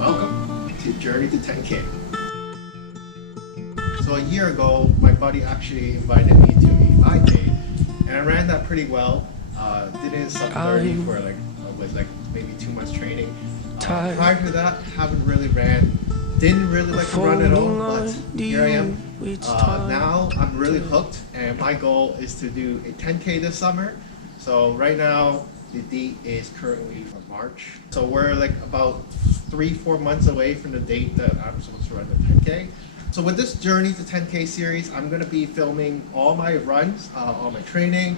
Welcome to Journey to 10K. So a year ago, my buddy actually invited me to a 5K, and I ran that pretty well. Didn't sub 30 for with maybe 2 months training. Prior to that, haven't really ran. Didn't really like to run at all, but here I am. Now I'm really hooked, and my goal is to do a 10K this summer. So right now, the date is currently for March. So we're like about 3-4 months away from the date that I'm supposed to run the 10K. So with this Journey to 10K series, I'm gonna be filming all my runs, all my training,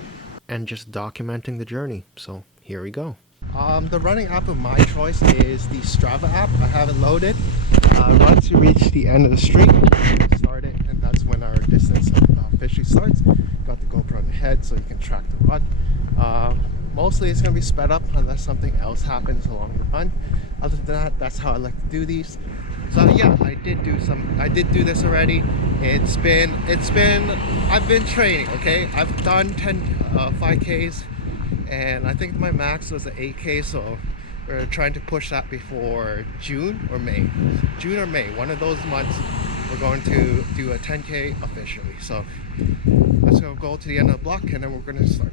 and just documenting the journey. So here we go. The running app of my choice is the Strava app. I have it loaded. Once you reach the end of the streak, start it, and that's when our distance officially starts. Got the GoPro on the head so you can track the run. Mostly it's going to be sped up unless something else happens along the run. Other than that, that's how I like to do these. So yeah, I did do this already. I've been training, okay? I've done 5Ks, and I think my max was an 8K, so we're trying to push that before June or May. One of those months, we're going to do a 10K officially. So let's go to the end of the block, and then we're going to start.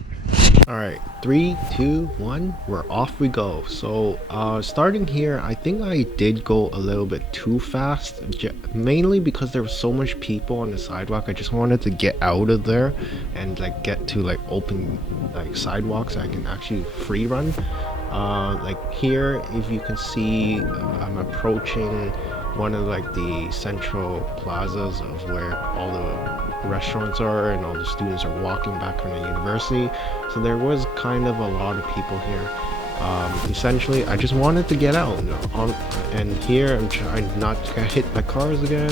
All right, 3, 2, 1, we're off we go. So starting here, I think I did go a little bit too fast, mainly because there was so much people on the sidewalk. I just wanted to get out of there and like get to like open like sidewalks so I can actually free run. Like here, if you can see, I'm approaching one of like the central plazas of where all the restaurants are and all the students are walking back from the university. So there was kind of a lot of people here. Essentially, I just wanted to get out, and here I'm trying not to get hit by cars again,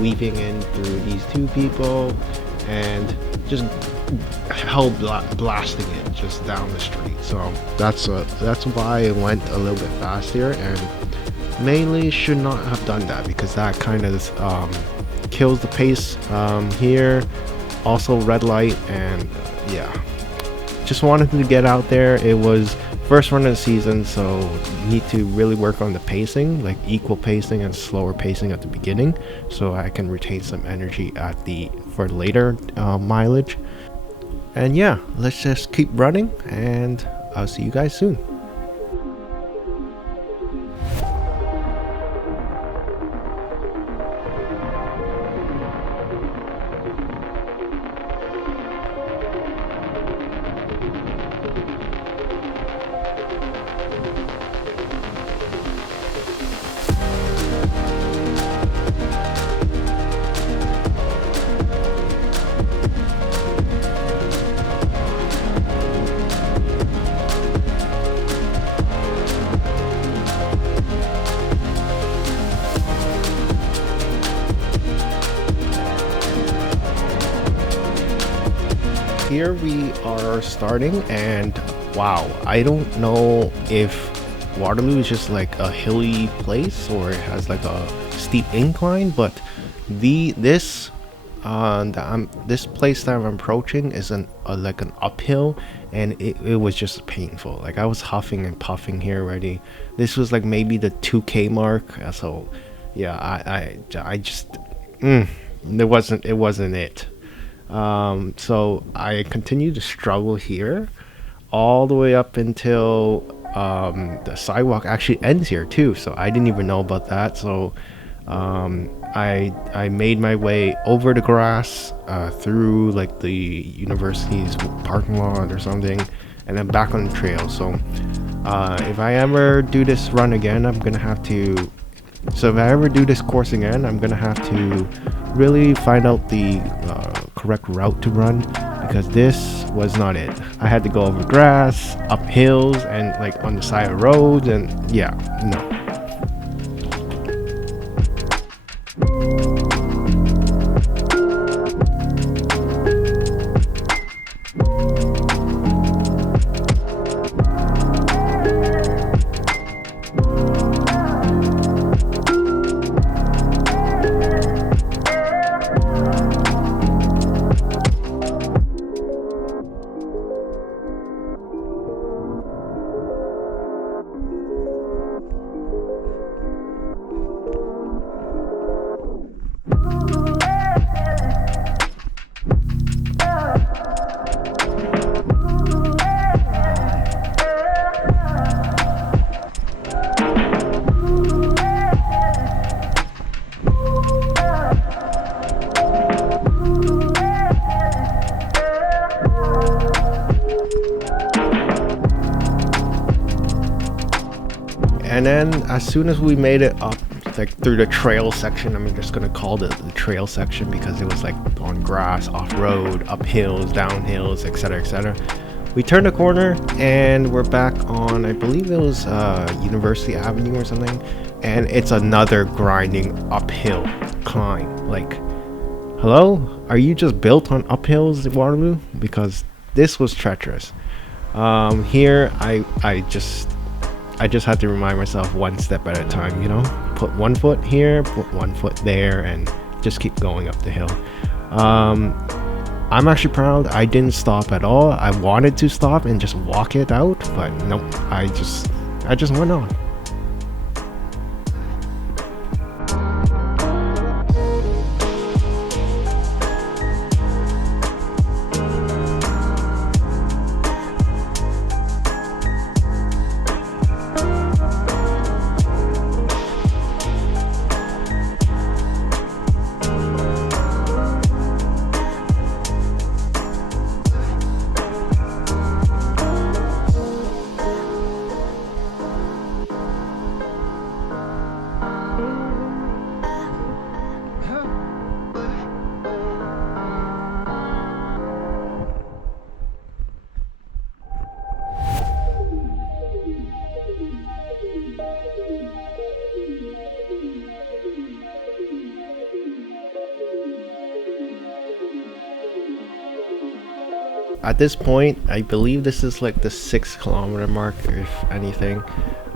weaving in through these two people, and just hell blasting it just down the street. So that's why I went a little bit fast here, and mainly should not have done that because that kind of kills the pace here. Also red light, and yeah, just wanted to get out there. It was first run of the season, so you need to really work on the pacing, like equal pacing and slower pacing at the beginning, so I can retain some energy for later mileage. And yeah, let's just keep running, and I'll see you guys soon. Here we are starting, and wow, I don't know if Waterloo is just like a hilly place or it has like a steep incline, but this place that I'm approaching is like an uphill, and it was just painful. Like I was huffing and puffing here already. This was like maybe the 2K mark, so yeah, I just it wasn't it. So I continued to struggle here all the way up until the sidewalk actually ends here too, so I didn't even know about that. So I made my way over the grass through like the university's parking lot or something, and then back on the trail. So if I ever do this run again, if I ever do this course again, I'm gonna have to really find out the correct route to run, because this was not it. I had to go over grass, up hills, and like on the side of roads, and yeah, no. And then as soon as we made it up, like through the trail section, I'm just gonna call it the trail section because it was like on grass, off-road, up hills, down hills, etc., etc. We turned a corner and we're back on, I believe it was University Avenue or something, and it's another grinding uphill climb. Like, hello, are you just built on uphills in Waterloo? Because this was treacherous. Here I just had to remind myself one step at a time, you know, put one foot here, put one foot there, and just keep going up the hill. I'm actually proud I didn't stop at all. I wanted to stop and just walk it out, but nope, I just went on. At this point, I believe this is like the 6 kilometer mark, if anything.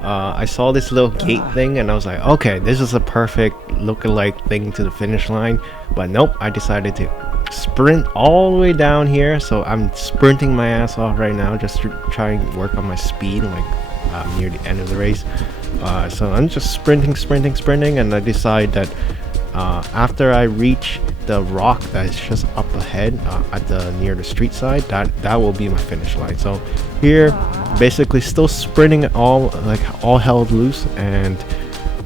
I saw this little gate thing and I was like, okay, this is a perfect look-alike thing to the finish line. But nope, I decided to sprint all the way down here. So I'm sprinting my ass off right now just to try and work on my speed like near the end of the race. So I'm just sprinting, and I decide that after I reach the rock that is just up ahead at the near the street side, that will be my finish line. So here basically still sprinting all held loose, and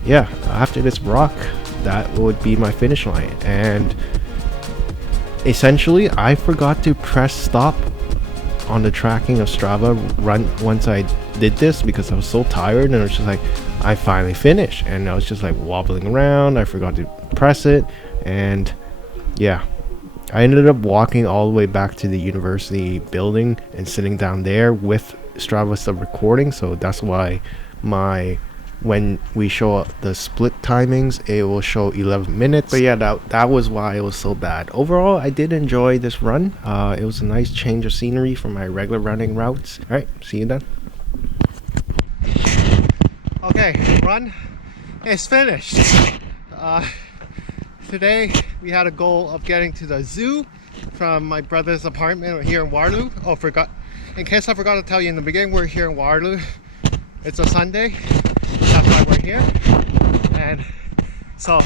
yeah, after this rock that would be my finish line. And essentially I forgot to press stop on the tracking of Strava run once I did this because I was so tired, and I was just like, I finally finished, and I was just like wobbling around. I forgot to press it, and yeah, I ended up walking all the way back to the university building and sitting down there with Strava still recording. So that's why when we show up the split timings, it will show 11 minutes. But yeah, that was why it was so bad. Overall, I did enjoy this run. It was a nice change of scenery from my regular running routes. All right, see you then. Okay, run is finished. Today we had a goal of getting to the zoo from my brother's apartment here in Waterloo. Oh, in case I forgot to tell you in the beginning, we're here in Waterloo. It's a Sunday, that's why we're here. And so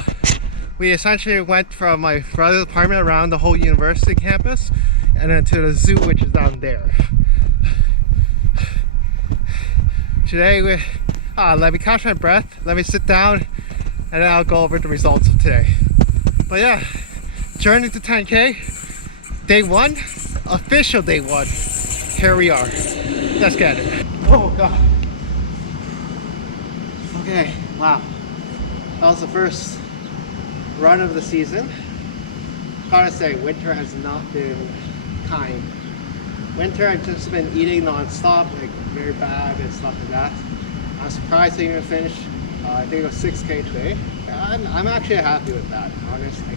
we essentially went from my brother's apartment around the whole university campus and then to the zoo, which is down there. Today let me catch my breath, let me sit down, and then I'll go over the results of today. But yeah, journey to 10K, day one, official day one. Here we are. Let's get it. Oh god. Okay, wow. That was the first run of the season. Gotta say, winter has not been kind. Winter, I've just been eating non-stop, like very bad and stuff like that. I'm surprised I even finished. I think it was 6K today. I'm actually happy with that, honestly.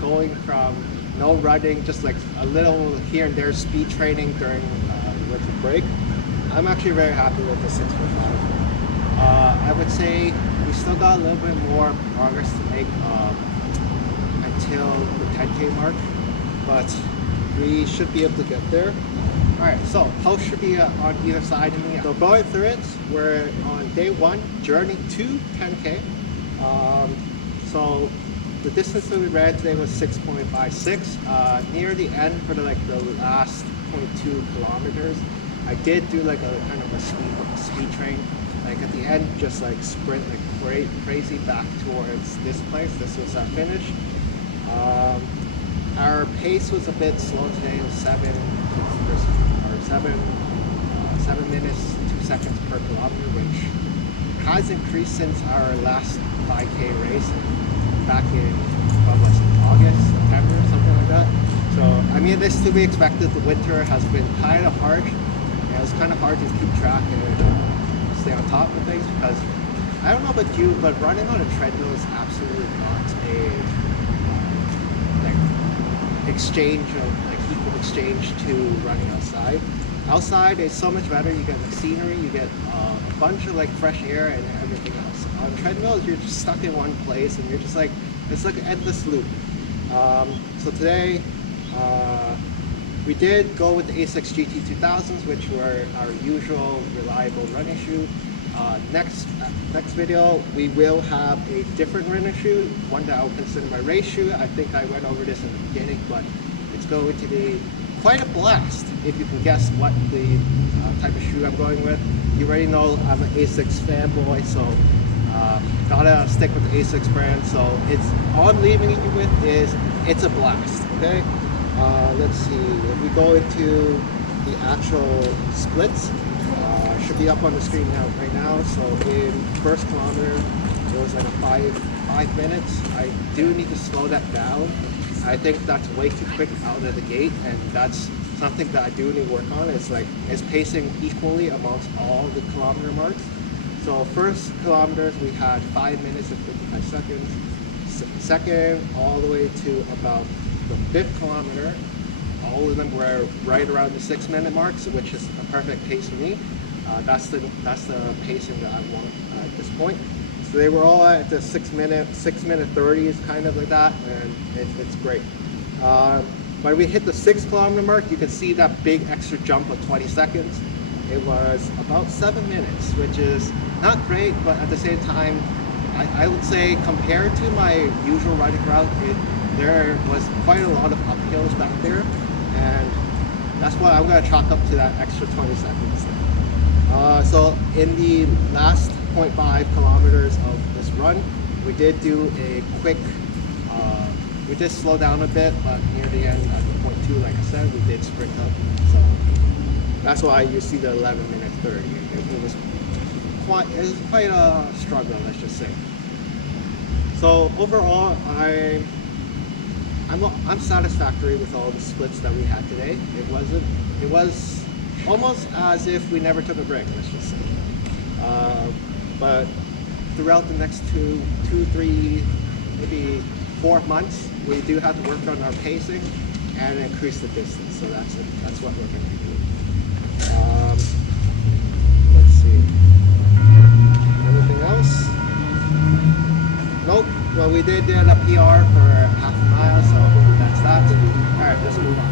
Going from no running, just like a little here and there speed training during the winter break. I'm actually very happy with the 6.5. I would say we still got a little bit more progress to make until the 10K mark, but we should be able to get there. Alright, so post should be on either side of me. So going through it, we're on day one, journey to 10K. So the distance that we ran today was 6.56. Near the end for the last 0.2 kilometers, I did do like a kind of a speed train. Like at the end, just like sprint like crazy back towards this place. This was our finish. Our pace was a bit slow today. It was 7 minutes 2 seconds per kilometer, which has increased since our last 5K race back in August, September, something like that. So I mean, this to be expected. The winter has been kind of harsh. It was kind of hard to keep track and stay on top of things because I don't know about you, but running on a treadmill is absolutely not a equal exchange to running outside. Outside is so much better. You get like scenery, you get a bunch of like fresh air and everything else. On treadmills, you're just stuck in one place and you're just like, it's like an endless loop. So today, we did go with the asics GT 2000s, which were our usual reliable running shoe. Next video, we will have a different running shoe, one that I would consider my race shoe. I think I went over this in the beginning, but it's going to be quite a blast if you can guess what the type of shoe I'm going with. You already know I'm an asics fanboy, so gotta stick with the asics brand. So it's all I'm leaving you with is it's a blast. Okay, let's see if we go into the actual splits. Should be up on the screen right now. So in first kilometer, it was like a five minutes. I do need to slow that down. I think that's way too quick out of the gate, and that's something that I do need to work on. It's pacing equally amongst all the kilometer marks. So first kilometers we had 5 minutes and 55 seconds. Second, all the way to about the fifth kilometer, all of them were right around the 6 minute marks, which is a perfect pace for me. That's the pacing that I want at this point. So they were all at the 6 minute 30s, kind of like that, and it's great. When we hit the 6 kilometer mark, you can see that big extra jump of 20 seconds. It was about 7 minutes, which is not great, but at the same time, I would say compared to my usual riding route, there was quite a lot of uphills back there, and that's why I'm going to chalk up to that extra 20 seconds. So in the last 0.5 kilometers of this run, we did do a quick, we did slow down a bit, but near the end at the 0.2, like I said, we did sprint up. So that's why you see the 11 minute 30. It was quite a struggle, let's just say. So overall, I'm satisfactory with all the splits that we had today. It was almost as if we never took a break, let's just say. But throughout the next two, 3, maybe 4 months, we do have to work on our pacing and increase the distance. So that's what we're going to be doing. Let's see. Anything else? Nope. Well, we did a PR for half a mile, so that's that. All right, let's move on.